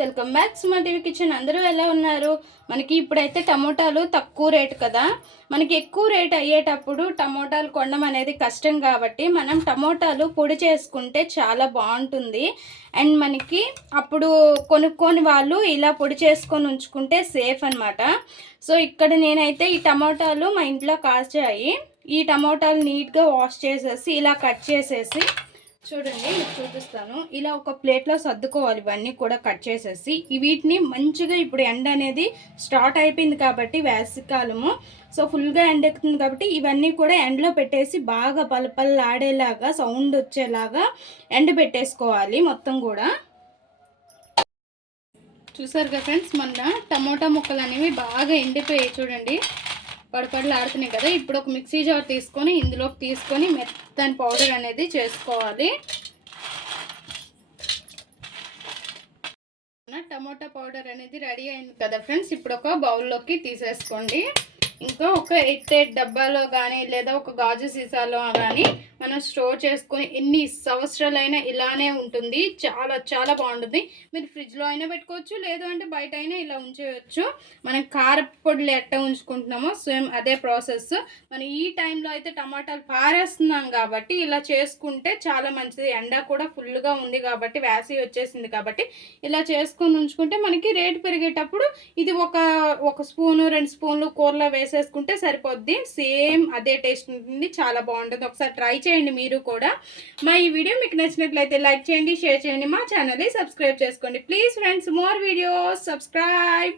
Welcome back Suma TV kitchen. అందరూ ఎలా ఉన్నారు? మనకి ఇప్పుడైతే టమోటాలు తక్కువ రేటు కదా. మనకి ఎక్కువ రేట్ అయ్యేటప్పుడు టమోటాలు కొనడం అనేది కష్టం కాబట్టి మనం టమోటాలు పొడి చేసుకుంటే చాలా బాగుంటుంది. అండ్ మనకి అప్పుడు కొనుక్కొని వాళ్ళు ఇలా పొడి చేసుకొని ఉంచుకుంటే సేఫ్ అన్నమాట. సో ఇక్కడ నేనైతే ఈ టమోటాలు మా ఇంట్లో కాచాయి. ఈ టమోటాలు నీట్గా వాష్ చేసేసి ఇలా కట్ చేసేసి చూడండి మీకు చూపిస్తాను. ఇలా ఒక ప్లేట్లో సర్దుకోవాలి. ఇవన్నీ కూడా కట్ చేసేసి వీటిని మంచిగా ఇప్పుడు ఎండ అనేది స్టార్ట్ అయిపోయింది కాబట్టి వేసవికాలము. సో ఫుల్గా ఎండ ఎక్కుతుంది కాబట్టి ఇవన్నీ కూడా ఎండలో పెట్టేసి బాగా పలపల్లాడేలాగా సౌండ్ వచ్చేలాగా ఎండ పెట్టేసుకోవాలి మొత్తం కూడా. చూసారుగా ఫ్రెండ్స్ మొన్న టమోటా ముక్కలు అనేవి బాగా ఎండిపోయాయి చూడండి. పడపడలు ఆడుతున్నాయి కదా ఇప్పుడు ఒక మిక్సీ జార్ తీసుకొని ఇందులోకి తీసుకొని మెత్తని పౌడర్ అనేది చేసుకోవాలి. టమోటా పౌడర్ అనేది రెడీ అయింది కదా ఫ్రెండ్స్ ఇప్పుడు ఒక బౌల్లోకి తీసేసుకోండి. ఇంకా ఒక ఎయిట్ ఎయిట్ డబ్బాలో కానీ లేదా ఒక గాజు సీసాలో కానీ మనం స్టోర్ చేసుకొని ఎన్ని సంవత్సరాలైనా ఇలానే ఉంటుంది. చాలా చాలా బాగుంటుంది. మీరు ఫ్రిడ్జ్లో అయినా పెట్టుకోవచ్చు లేదు అంటే బయట అయినా ఇలా ఉంచేయచ్చు. మనం కారపొడులు ఎట్ట ఉంచుకుంటున్నామో సేమ్ అదే ప్రాసెస్. మనం ఈ టైంలో అయితే టమాటాలు పారేస్తున్నాం కాబట్టి ఇలా చేసుకుంటే చాలా మంచిది. ఎండ కూడా ఫుల్గా ఉంది కాబట్టి వేసి వచ్చేసింది కాబట్టి ఇలా చేసుకొని ఉంచుకుంటే మనకి రేటు పెరిగేటప్పుడు ఇది ఒక ఒక స్పూను రెండు స్పూన్లు కూరలో వేసేసుకుంటే సరిపోద్ది. సేమ్ అదే టేస్ట్ ఉంటుంది. చాలా బాగుంటుంది. ఒకసారి ట్రై చేయండి మీరు కూడా. మా ఈ వీడియో మీకు నచ్చినట్లయితే లైక్ చేయండి షేర్ చేయండి. మా ఛానల్ని సబ్స్క్రైబ్ చేసుకోండి. Please friends more videos. Subscribe.